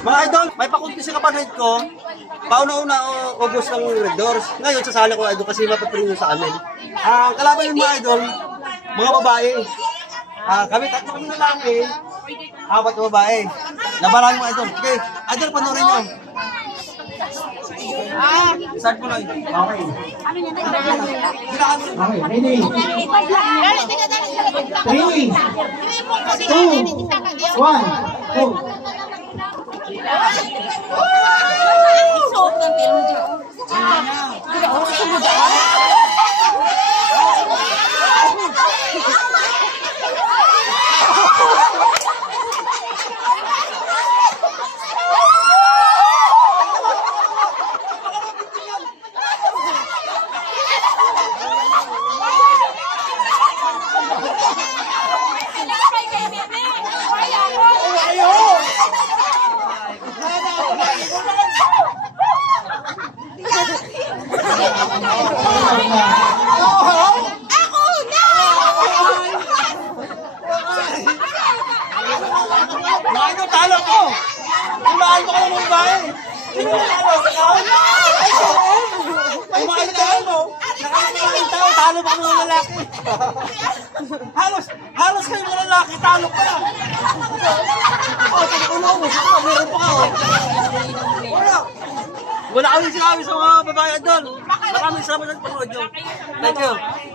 Mga idol, may pakunti sa kapanoid ko. Pauna-una August ng Red Doors. Ngayon, sasali ko idol kasi mapaprino sa amin. Ang kalaban yung mga idol, mga babae. Kami tatlo kami lalaki, 4 na babae. Labanan mo idol. Okay, idol, panoorin nyo. Start mo na idol. Okay. Okay, ready? 3, 2, 1, go! Isuot ng film dyan. Mga idol, talo ko! Ulaan mo ka ng babae! Mga idol mo! Nakakamaling tao, talo pa mga lalaki! Halos kayo mga lalaki, talo pa lang! Meron pa ako! Wala kami sinabi sa mga babae idol! Maraming salamat sa panood nyo! Thank you!